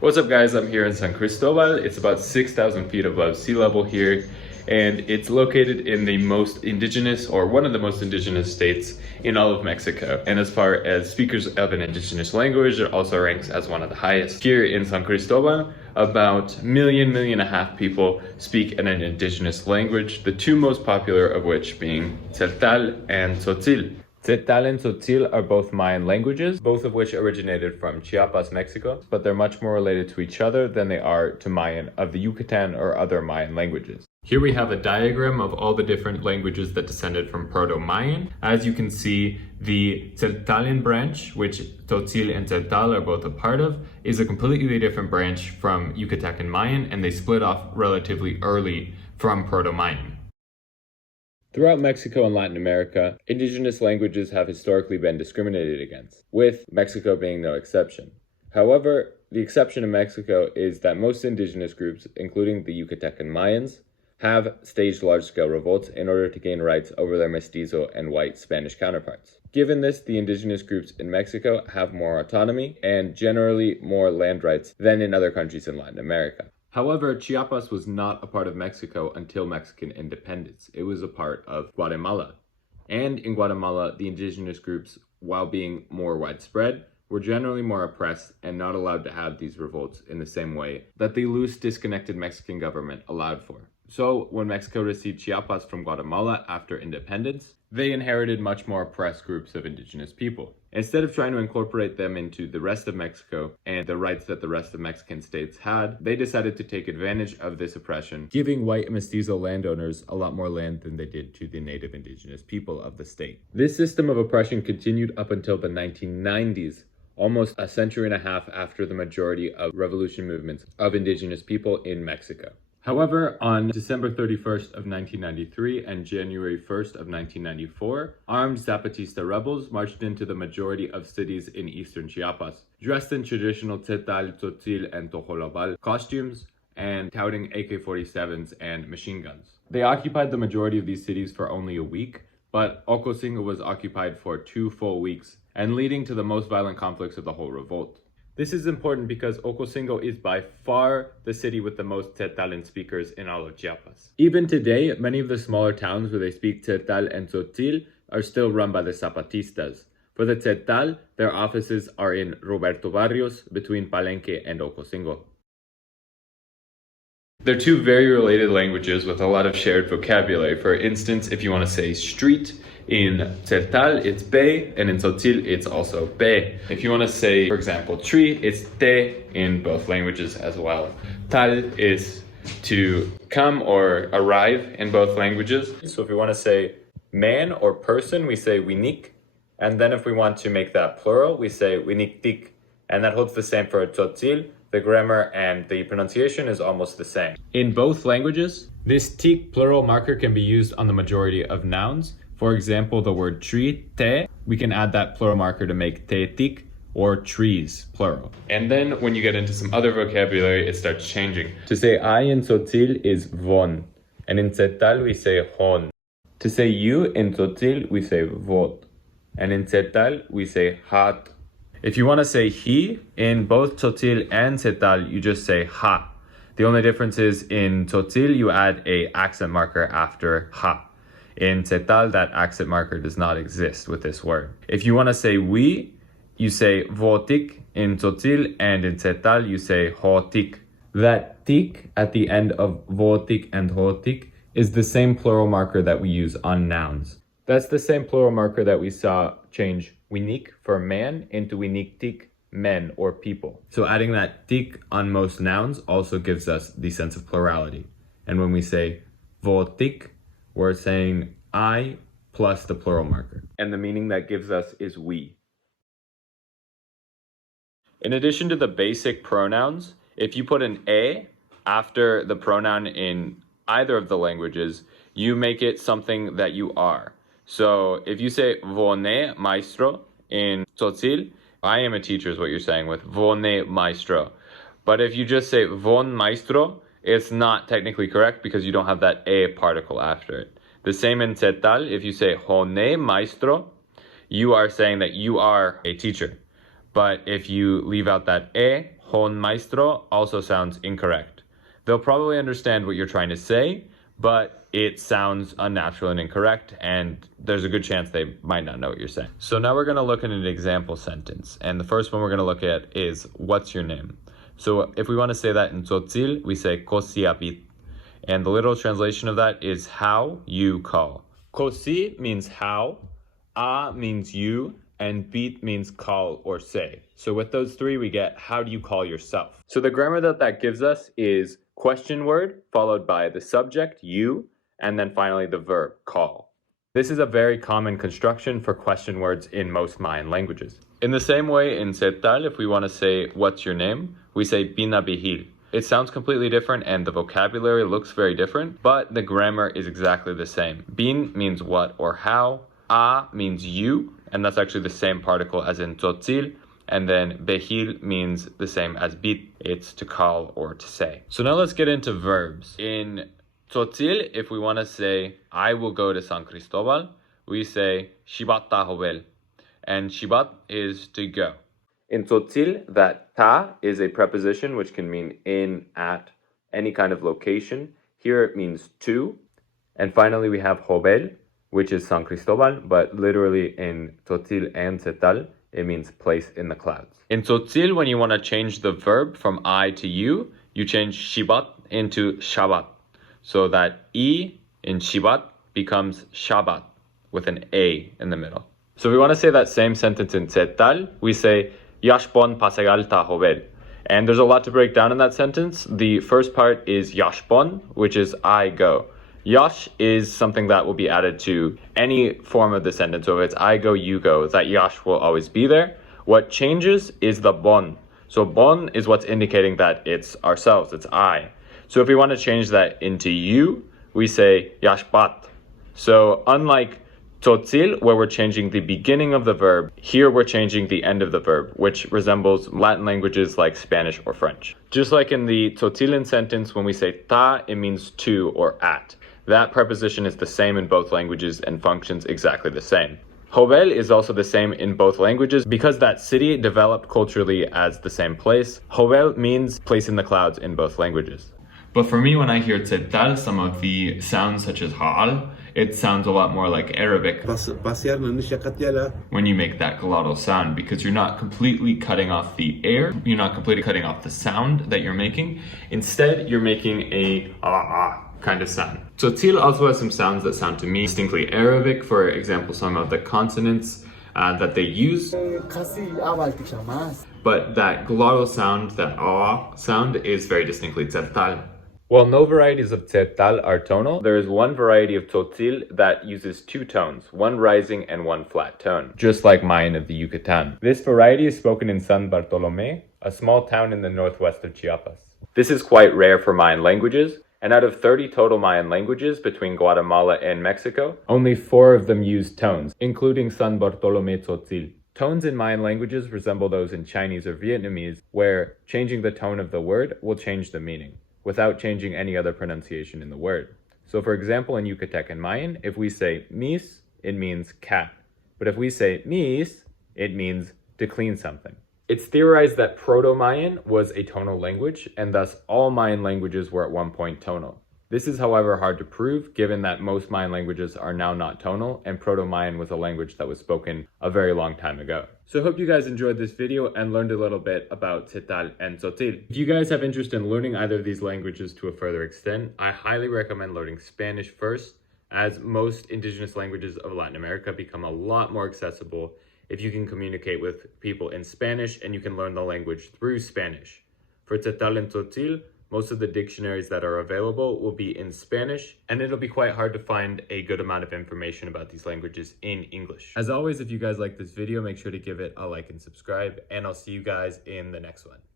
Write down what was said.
What's up guys, I'm here in San Cristobal. It's about 6,000 feet above sea level here, and it's located in the most indigenous, or one of the most indigenous states in all of Mexico. And as far as speakers of an indigenous language, it also ranks as one of the highest. Here in San Cristobal, about a million and a half people speak an indigenous language, the two most popular of which being Tzeltal and Tzotzil. Tzeltal and Tzotzil are both Mayan languages, both of which originated from Chiapas, Mexico, but they're much more related to each other than they are to Mayan of the Yucatan or other Mayan languages. Here we have a diagram of all the different languages that descended from Proto-Mayan. As you can see, the Tzeltalian branch, which Tzotzil and Tzeltal are both a part of, is a completely different branch from Yucatecan Mayan, and they split off relatively early from Proto-Mayan. Throughout Mexico and Latin America, indigenous languages have historically been discriminated against, with Mexico being no exception. However, the exception in Mexico is that most indigenous groups, including the Yucatecan Mayans, have staged large-scale revolts in order to gain rights over their mestizo and white Spanish counterparts. Given this, the indigenous groups in Mexico have more autonomy and generally more land rights than in other countries in Latin America. However, Chiapas was not a part of Mexico until Mexican independence. It was a part of Guatemala. And in Guatemala, the indigenous groups, while being more widespread, were generally more oppressed and not allowed to have these revolts in the same way that the loose, disconnected Mexican government allowed for. So, when Mexico received Chiapas from Guatemala after independence, they inherited much more oppressed groups of indigenous people. Instead of trying to incorporate them into the rest of Mexico and the rights that the rest of Mexican states had, they decided to take advantage of this oppression, giving white mestizo landowners a lot more land than they did to the native indigenous people of the state. This system of oppression continued up until the 1990s, almost a century and a half after the majority of revolution movements of indigenous people in Mexico. However, on December 31st of 1993 and January 1st of 1994, armed Zapatista rebels marched into the majority of cities in eastern Chiapas, dressed in traditional Tzeltal, Tzotzil, and Tojolabal costumes, and touting AK-47s and machine guns. They occupied the majority of these cities for only a week, but Ocosingo was occupied for 2 full weeks, and leading to the most violent conflicts of the whole revolt. This is important because Ocosingo is by far the city with the most Tzeltalan speakers in all of Chiapas. Even today, many of the smaller towns where they speak Tzeltal and Tzotzil are still run by the Zapatistas. For the Tzeltal, their offices are in Roberto Barrios, between Palenque and Ocosingo. They're two very related languages with a lot of shared vocabulary. For instance, if you want to say street, in Tzeltal, it's be, and in Tzotzil, it's also be. If you want to say, for example, tree, it's te in both languages as well. Tal is to come or arrive in both languages. So if we want to say man or person, we say winik. And then if we want to make that plural, we say winiktik. And that holds the same for Tzotzil. The grammar and the pronunciation is almost the same. In both languages, this tik plural marker can be used on the majority of nouns. For example, the word tree, te, we can add that plural marker to make te tik, or trees, plural. And then when you get into some other vocabulary, it starts changing. To say I in Tzotzil is von, and in Tzeltal we say hon. To say you in Tzotzil we say vot, and in Tzeltal we say hat. If you want to say he, in both Tzotzil and Tzeltal, you just say ha. The only difference is in Tzotzil, you add a accent marker after ha. In Tzeltal, that accent marker does not exist with this word. If you want to say we, you say votik in Tzotzil, and in Tzeltal, you say hotik. That tik at the end of votik and hotik is the same plural marker that we use on nouns. That's the same plural marker that we saw change winik for man into winiktik, men or people. So adding that tik on most nouns also gives us the sense of plurality. And when we say votik, we're saying I plus the plural marker. And the meaning that gives us is we. In addition to the basic pronouns, if you put an a after the pronoun in either of the languages, you make it something that you are. So if you say vone maestro in Tzotzil, I am a teacher is what you're saying with vone maestro. But if you just say von maestro, it's not technically correct because you don't have that a particle after it. The same in Tzeltal, if you say hone maestro, you are saying that you are a teacher. But if you leave out that hon maestro also sounds incorrect. They'll probably understand what you're trying to say, but it sounds unnatural and incorrect, and there's a good chance they might not know what you're saying. So now we're going to look at an example sentence, and the first one we're going to look at is, what's your name? So if we want to say that in Tzotzil, we say kosi apit, and the literal translation of that is how you call. Kosi means how, a means you, and bit means call or say. So with those three, we get how do you call yourself? So the grammar that gives us is question word followed by the subject, you, and then finally the verb, call. This is a very common construction for question words in most Mayan languages. In the same way, in Tzeltal, if we want to say, what's your name? We say, Bina Bihil. It sounds completely different and the vocabulary looks very different, but the grammar is exactly the same. Bin means what or how. A means you, and that's actually the same particle as in Tzotzil. And then behil means the same as bit. It's to call or to say. So now let's get into verbs. In Tzotzil, if we want to say, I will go to San Cristobal, we say, shibat tahovel. And shibat is to go. In Tzotzil, that ta is a preposition which can mean in, at, any kind of location. Here it means to. And finally, we have hovel, which is San Cristobal, but literally in Tzotzil and Tzeltal, it means place in the clouds. In Tzotzil, when you want to change the verb from I to you, you change shibat into shabat. So that I in shibat becomes shabat with an A in the middle. So if we want to say that same sentence in Tzeltal, we say Yashpon pasegal tahovel. And there's a lot to break down in that sentence. The first part is Yashpon, which is I go. Yash is something that will be added to any form of the sentence. So if it's I go, you go, that yash will always be there. What changes is the bon. So bon is what's indicating that it's ourselves, it's I. So if we want to change that into you, we say yashbat. So unlike Tzotzil, where we're changing the beginning of the verb, here we're changing the end of the verb, which resembles Latin languages like Spanish or French. Just like in the Tzotzilian sentence, when we say ta, it means to or at. That preposition is the same in both languages and functions exactly the same. Hovel is also the same in both languages because that city developed culturally as the same place. Hovel means place in the clouds in both languages. But for me, when I hear Tzeltal, some of the sounds such as ha'al, it sounds a lot more like Arabic when you make that glottal sound, because you're not completely cutting off the air, you're not completely cutting off the sound that you're making. Instead, you're making a kind of sound. Tzotzil also has some sounds that sound to me distinctly Arabic. For example, some of the consonants that they use. But that glottal sound, that sound, is very distinctly Tzeltal. While no varieties of Tzeltal are tonal, there is one variety of Tzotzil that uses two tones, one rising and one flat tone, just like Mayan of the Yucatan. This variety is spoken in San Bartolome, a small town in the northwest of Chiapas. This is quite rare for Mayan languages, and out of 30 total Mayan languages between Guatemala and Mexico, only 4 of them use tones, including San Bartolome Tzotzil. Tones in Mayan languages resemble those in Chinese or Vietnamese, where changing the tone of the word will change the meaning, without changing any other pronunciation in the word. So for example, in Yucatec and Mayan, if we say mis, it means cat. But if we say mis, it means to clean something. It's theorized that Proto-Mayan was a tonal language, and thus all Mayan languages were at one point tonal. This is, however, hard to prove, given that most Mayan languages are now not tonal, and Proto-Mayan was a language that was spoken a very long time ago. So I hope you guys enjoyed this video and learned a little bit about Tzeltal and Tzotzil. If you guys have interest in learning either of these languages to a further extent, I highly recommend learning Spanish first, as most indigenous languages of Latin America become a lot more accessible if you can communicate with people in Spanish and you can learn the language through Spanish. For Tzeltal and Tzotzil, most of the dictionaries that are available will be in Spanish, and it'll be quite hard to find a good amount of information about these languages in English. As always, if you guys like this video, make sure to give it a like and subscribe, and I'll see you guys in the next one.